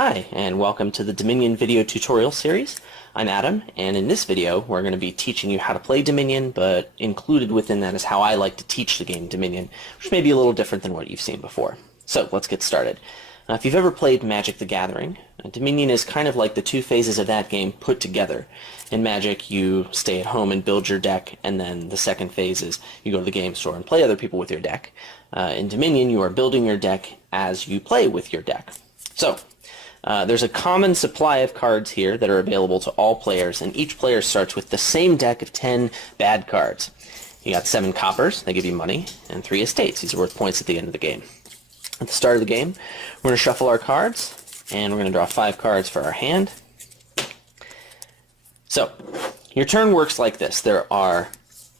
Hi, and welcome to the Dominion video tutorial series. I'm Adam, and in this video we're going to be teaching you how to play Dominion, but included within that is how I like to teach the game Dominion, which may be a little different than what you've seen before. So let's get started. If you've ever played Magic the Gathering, Dominion is kind of like the two phases of that game put together. In Magic, you stay at home and build your deck, and then the second phase is you go to the game store and play other people with your deck. In Dominion, you are building your deck as you play with your deck. So, there's a common supply of cards here that are available to all players, and each player starts with the same deck of 10 bad cards. You got 7 coppers, they give you money, and 3 estates. These are worth points at the end of the game. At the start of the game, we're going to shuffle our cards, and we're going to draw 5 cards for our hand. So, your turn works like this. There are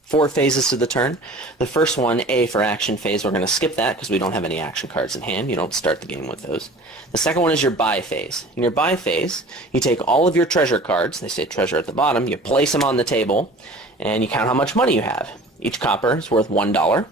4 phases to the turn. The first one, A for action phase, we're going to skip that because we don't have any action cards in hand. You don't start the game with those. The second one is your buy phase. In your buy phase, you take all of your treasure cards, they say treasure at the bottom, you place them on the table, and you count how much money you have. Each copper is worth $1.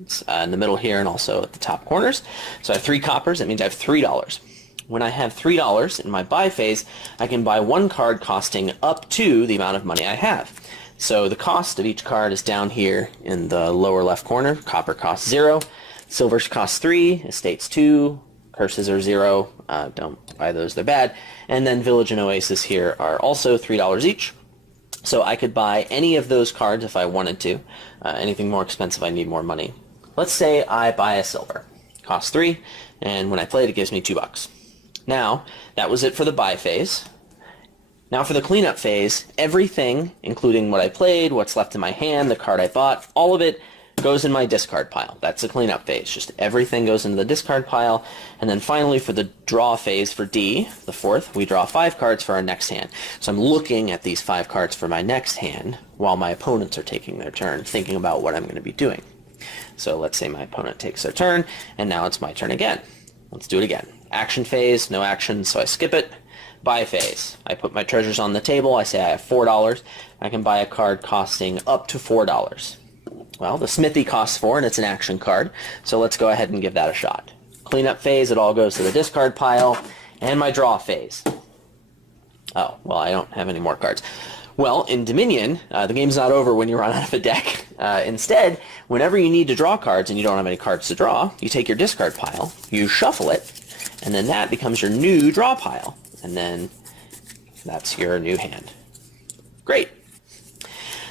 It's in the middle here and also at the top corners. So I have 3 coppers, that means I have $3. When I have $3 in my buy phase, I can buy 1 card costing up to the amount of money I have. So the cost of each card is down here in the lower left corner. Copper costs 0, silver costs 3, estates 2, curses are 0, don't buy those, they're bad. And then Village and Oasis here are also $3 each. So I could buy any of those cards if I wanted to. Anything more expensive, I need more money. Let's say I buy a silver. Costs 3, and when I play it, it gives me $2. Now, that was it for the buy phase. Now for the cleanup phase, everything, including what I played, what's left in my hand, the card I bought, all of it goes in my discard pile. That's the cleanup phase. Just everything goes into the discard pile. And then finally for the draw phase for D, the fourth, we draw 5 cards for our next hand. So I'm looking at these 5 cards for my next hand while my opponents are taking their turn, thinking about what I'm going to be doing. So let's say my opponent takes their turn, and now it's my turn again. Let's do it again. Action phase, no action, so I skip it. Buy phase. I put my treasures on the table. I say I have $4. I can buy a card costing up to $4. Well, the Smithy costs 4, and it's an action card, so let's go ahead and give that a shot. Cleanup phase, it all goes to the discard pile. And my draw phase. Oh, well, I don't have any more cards. Well, in Dominion, the game's not over when you run out of a deck. Instead, whenever you need to draw cards and you don't have any cards to draw, you take your discard pile, you shuffle it, and then that becomes your new draw pile. And then that's your new hand. Great.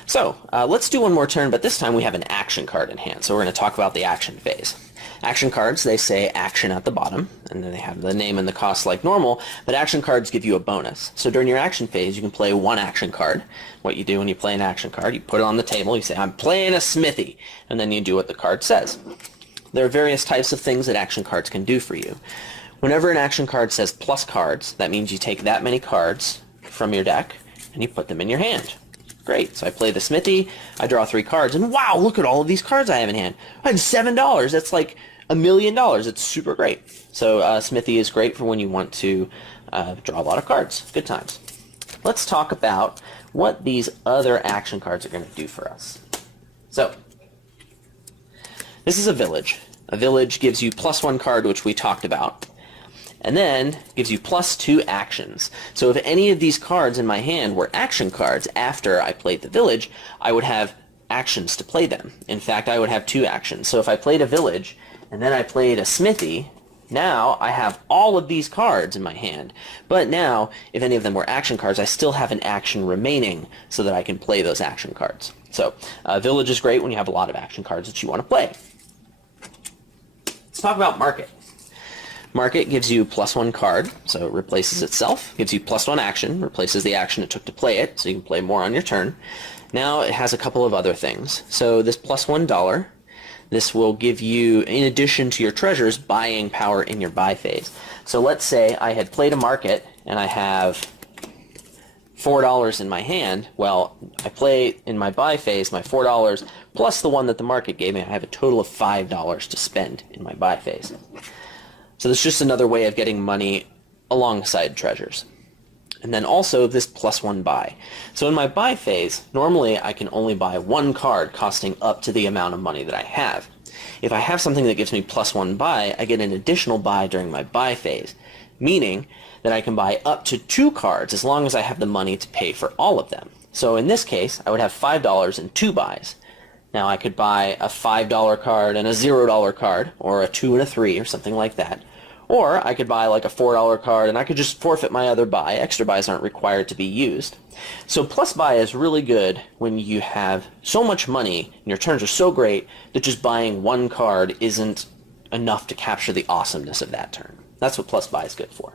So let's do one more turn, but this time we have an action card in hand. So we're going to talk about the action phase. Action cards, they say action at the bottom, and then they have the name and the cost like normal, but action cards give you a bonus. So during your action phase, you can play 1 action card. What you do when you play an action card, you put it on the table, you say, I'm playing a Smithy, and then you do what the card says. There are various types of things that action cards can do for you. Whenever an action card says plus cards, that means you take that many cards from your deck and you put them in your hand. Great. So I play the Smithy, I draw 3 cards, and wow, look at all of these cards I have in hand. I have $7. That's like $1 million. It's super great. So Smithy is great for when you want to draw a lot of cards. Good times. Let's talk about what these other action cards are going to do for us. So this is a village. A village gives you +1 card, which we talked about. And then gives you +2 actions. So if any of these cards in my hand were action cards after I played the village, I would have actions to play them. In fact, I would have 2 actions. So if I played a village and then I played a Smithy, now I have all of these cards in my hand. But now, if any of them were action cards, I still have an action remaining so that I can play those action cards. So village is great when you have a lot of action cards that you want to play. Let's talk about market. Market gives you +1 card, so it replaces itself. Gives you +1 action, replaces the action it took to play it, so you can play more on your turn. Now it has a couple of other things. So this +$1, this will give you, in addition to your treasures, buying power in your buy phase. So let's say I had played a market and I have $4 in my hand. Well, I play in my buy phase my $4 plus the one that the market gave me. I have a total of $5 to spend in my buy phase. So this is just another way of getting money alongside treasures. And then also this +1 buy. So in my buy phase, normally I can only buy 1 card costing up to the amount of money that I have. If I have something that gives me +1 buy, I get an additional buy during my buy phase. meaning that I can buy up to 2 cards as long as I have the money to pay for all of them. So in this case, I would have $5 in 2 buys. Now I could buy a $5 card and a $0 card, or a 2 and a 3, or something like that. Or I could buy like a $4 card and I could just forfeit my other buy. Extra buys aren't required to be used. So plus buy is really good when you have so much money and your turns are so great that just buying 1 card isn't enough to capture the awesomeness of that turn. That's what plus buy is good for.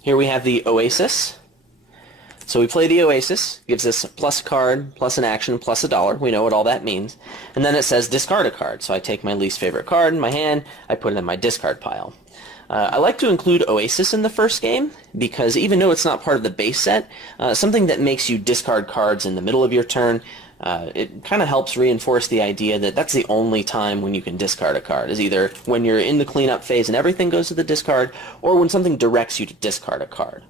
Here we have the Oasis. So we play the Oasis, gives us a plus card, plus an action, plus $1. We know what all that means. And then it says discard a card. So I take my least favorite card in my hand, I put it in my discard pile. I like to include Oasis in the first game because even though it's not part of the base set, something that makes you discard cards in the middle of your turn, it kind of helps reinforce the idea that that's the only time when you can discard a card, is either when you're in the cleanup phase and everything goes to the discard, or when something directs you to discard a card.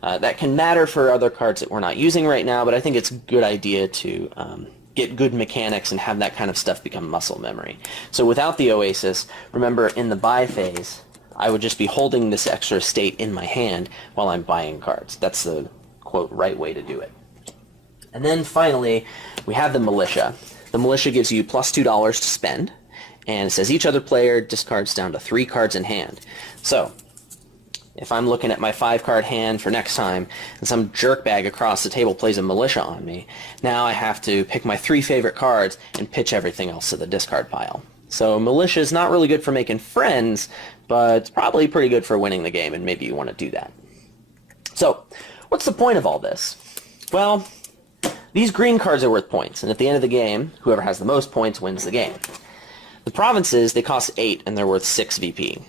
That can matter for other cards that we're not using right now, but I think it's a good idea to get good mechanics and have that kind of stuff become muscle memory. So without the Oasis, remember in the buy phase, I would just be holding this extra state in my hand while I'm buying cards. That's the, quote, right way to do it. And then finally, we have the Militia. The Militia gives you plus $2 to spend, and it says each other player discards down to 3 cards in hand. So if I'm looking at my 5-card hand for next time, and some jerkbag across the table plays a Militia on me, now I have to pick my 3 favorite cards and pitch everything else to the discard pile. So Militia is not really good for making friends, but it's probably pretty good for winning the game, and maybe you want to do that. So, what's the point of all this? Well, these green cards are worth points, and at the end of the game, whoever has the most points wins the game. The provinces, they cost 8, and they're worth 6 VP.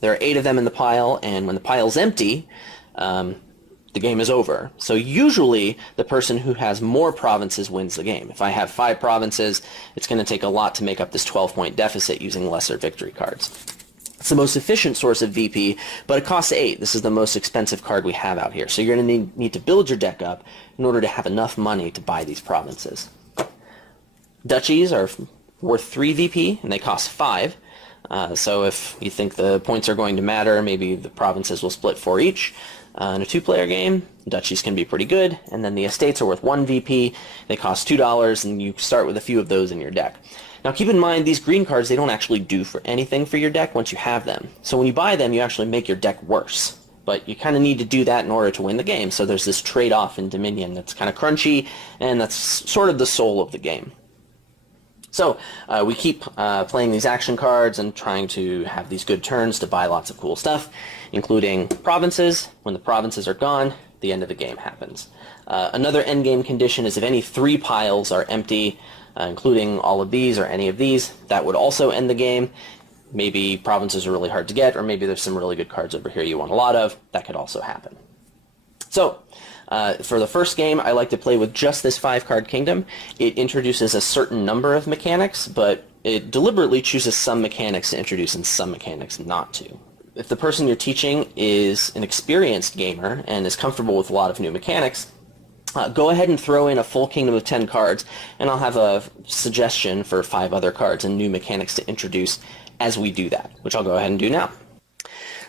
There are 8 of them in the pile, and when the pile's empty, the game is over. So usually, the person who has more provinces wins the game. If I have 5 provinces, it's going to take a lot to make up this 12-point deficit using lesser victory cards. It's the most efficient source of VP, but it costs 8. This is the most expensive card we have out here. So you're going to need to build your deck up in order to have enough money to buy these provinces. Duchies are worth 3 VP, and they cost 5. So if you think the points are going to matter, maybe the provinces will split 4 each. In a 2-player game, duchies can be pretty good, and then the estates are worth 1 VP. They cost $2, and you start with a few of those in your deck. Now keep in mind, these green cards, they don't actually do for anything for your deck once you have them. So when you buy them, you actually make your deck worse. But you kind of need to do that in order to win the game, so there's this trade-off in Dominion that's kind of crunchy, and that's sort of the soul of the game. So we keep playing these action cards and trying to have these good turns to buy lots of cool stuff, including provinces. When the provinces are gone, the end of the game happens. Another endgame condition is if any 3 piles are empty, including all of these or any of these, that would also end the game. Maybe provinces are really hard to get, or maybe there's some really good cards over here you want a lot of. That could also happen. So, for the first game, I like to play with just this 5-card kingdom. It introduces a certain number of mechanics, but it deliberately chooses some mechanics to introduce and some mechanics not to. If the person you're teaching is an experienced gamer and is comfortable with a lot of new mechanics, go ahead and throw in a full kingdom of 10 cards, and I'll have a suggestion for 5 other cards and new mechanics to introduce as we do that, which I'll go ahead and do now.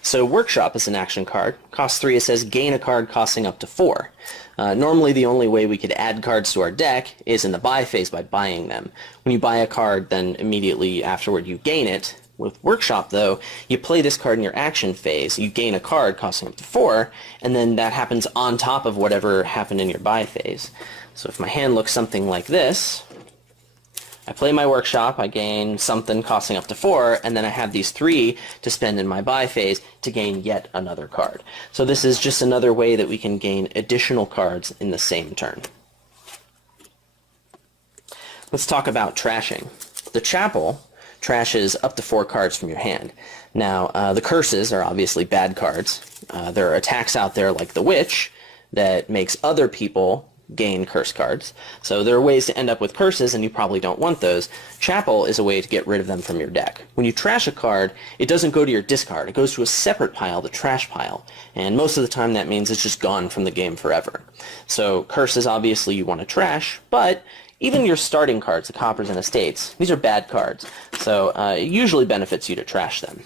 So Workshop is an action card. Cost 3, it says gain a card costing up to 4. Normally the only way we could add cards to our deck is in the buy phase by buying them. When you buy a card, then immediately afterward you gain it. With Workshop, though, you play this card in your action phase, you gain a card costing up to 4, and then that happens on top of whatever happened in your buy phase. So if my hand looks something like this, I play my Workshop, I gain something costing up to 4, and then I have these 3 to spend in my buy phase to gain yet another card. So this is just another way that we can gain additional cards in the same turn. Let's talk about trashing. The Chapel trashes up to 4 cards from your hand. Now, the curses are obviously bad cards. There are attacks out there like the Witch that makes other people gain curse cards. So there are ways to end up with curses, and you probably don't want those. Chapel is a way to get rid of them from your deck. When you trash a card, it doesn't go to your discard. It goes to a separate pile, the trash pile. And most of the time that means it's just gone from the game forever. So curses, obviously, you want to trash, but even your starting cards, the Coppers and Estates, these are bad cards. So it usually benefits you to trash them.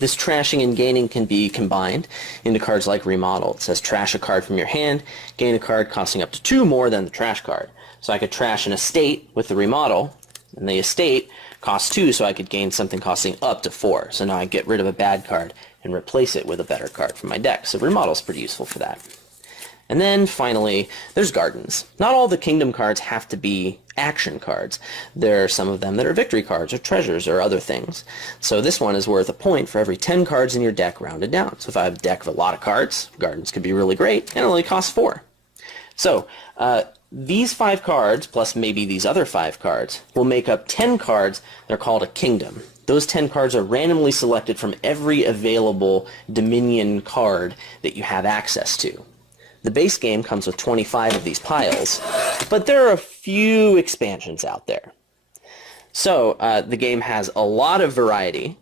This trashing and gaining can be combined into cards like Remodel. It says trash a card from your hand, gain a card costing up to 2 more than the trash card. So I could trash an estate with the Remodel, and the estate costs 2, so I could gain something costing up to 4. So now I get rid of a bad card and replace it with a better card from my deck. So Remodel's pretty useful for that. And then finally, there's Gardens. Not all the Kingdom cards have to be action cards. There are some of them that are victory cards or treasures or other things. So this one is worth a point for every 10 cards in your deck rounded down. So if I have a deck of a lot of cards, Gardens could be really great, and it only costs 4. So these 5 cards, plus maybe these other 5 cards, will make up 10 cards. They're called a Kingdom. Those 10 cards are randomly selected from every available Dominion card that you have access to. The base game comes with 25 of these piles, but there are a few expansions out there. So the game has a lot of variety,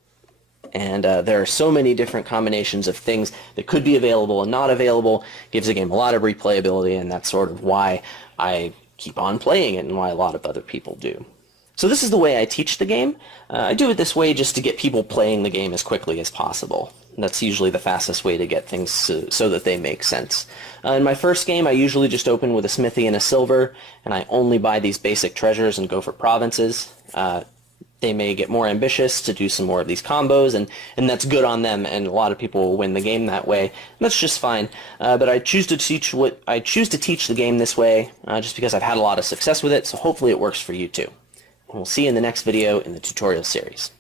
and there are so many different combinations of things that could be available and not available. It gives the game a lot of replayability, and that's sort of why I keep on playing it and why a lot of other people do. So this is the way I teach the game. I do it this way just to get people playing the game as quickly as possible. And that's usually the fastest way to get things so that they make sense. In my first game, I usually just open with a smithy and a silver, and I only buy these basic treasures and go for provinces. They may get more ambitious to do some more of these combos, and that's good on them, and a lot of people will win the game that way. And that's just fine. But I choose to teach the game this way just because I've had a lot of success with it, so hopefully it works for you too. And we'll see you in the next video in the tutorial series.